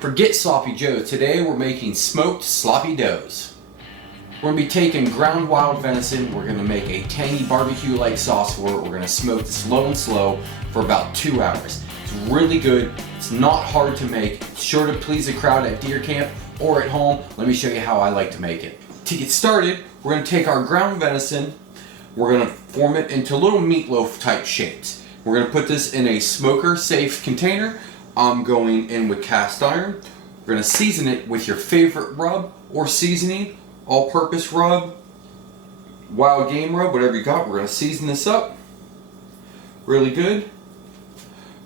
Forget sloppy joes. Today we're making smoked sloppy doughs. We're going to be taking ground wild venison. We're going to make a tangy barbecue-like sauce for it. We're going to smoke this low and slow for about 2 hours. It's really good. It's not hard to make. It's sure to please the crowd at deer camp or at home. Let me show you how I like to make it. To get started, we're going to take our ground venison. We're going to form it into little meatloaf type shapes. We're going to put this in a smoker safe container. I'm going in with cast iron. We're going to season it with your favorite rub or seasoning, all-purpose rub, wild game rub, whatever you got. We're going to season this up really good.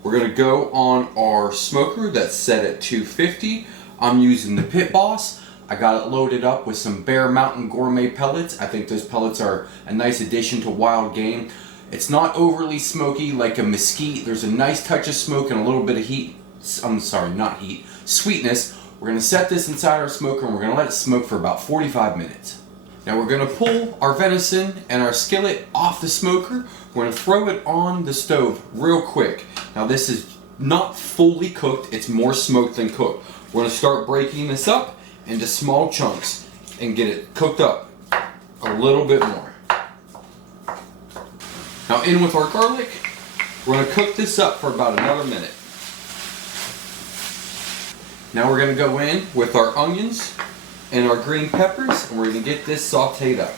We're going to go on our smoker that's set at 250. I'm using the Pit Boss. I got it loaded up with some Bear Mountain Gourmet pellets. I think those pellets are a nice addition to wild game. It's not overly smoky like a mesquite. There's a nice touch of smoke and a little bit of heat. I'm sorry, not heat. Sweetness. We're going to set this inside our smoker and we're going to let it smoke for about 45 minutes. Now we're going to pull our venison and our skillet off the smoker. We're going to throw it on the stove real quick. Now this is not fully cooked. It's more smoked than cooked. We're going to start breaking this up into small chunks and get it cooked up a little bit more. Now in with our garlic. We're going to cook this up for about another minute. Now we're going to go in with our onions and our green peppers and we're going to get this sauteed up.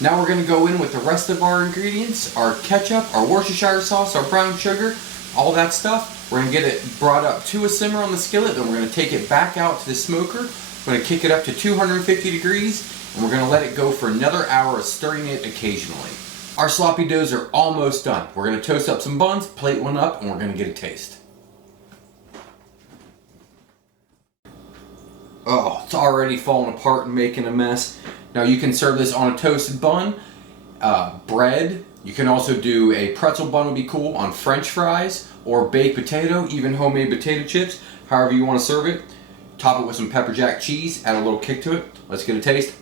Now we're going to go in with the rest of our ingredients, our ketchup, our Worcestershire sauce, our brown sugar, all that stuff. We're going to get it brought up to a simmer on the skillet, then we're going to take it back out to the smoker. We're going to kick it up to 250 degrees and we're going to let it go for another hour, stirring it occasionally. Our sloppy doughs are almost done. We're going to toast up some buns, plate one up, and we're going to get a taste. Oh, it's already falling apart and making a mess. Now you can serve this on a toasted bun, bread. You can also do a pretzel bun would be cool on French fries or baked potato, even homemade potato chips. However you want to serve it. Top it with some pepper jack cheese, add a little kick to it. Let's get a taste.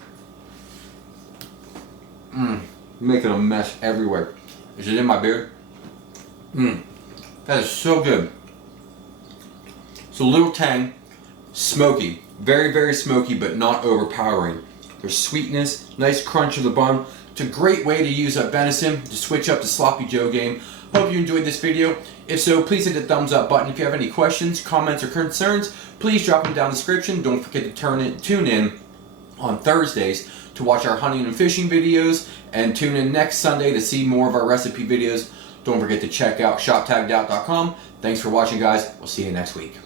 Making a mess everywhere. Is it in my beard? That is so good. It's a little tang, smoky. Very, very smoky, but not overpowering. There's sweetness, nice crunch of the bun. It's a great way to use up venison to switch up the sloppy joe game. Hope you enjoyed this video. If so, please hit the thumbs up button. If you have any questions, comments, or concerns, please drop them down in the description. Don't forget to tune in on Thursdays to watch our hunting and fishing videos, and tune in next Sunday to see more of our recipe videos. Don't forget to check out shoptaggedout.com. Thanks for watching, guys. We'll see you next week.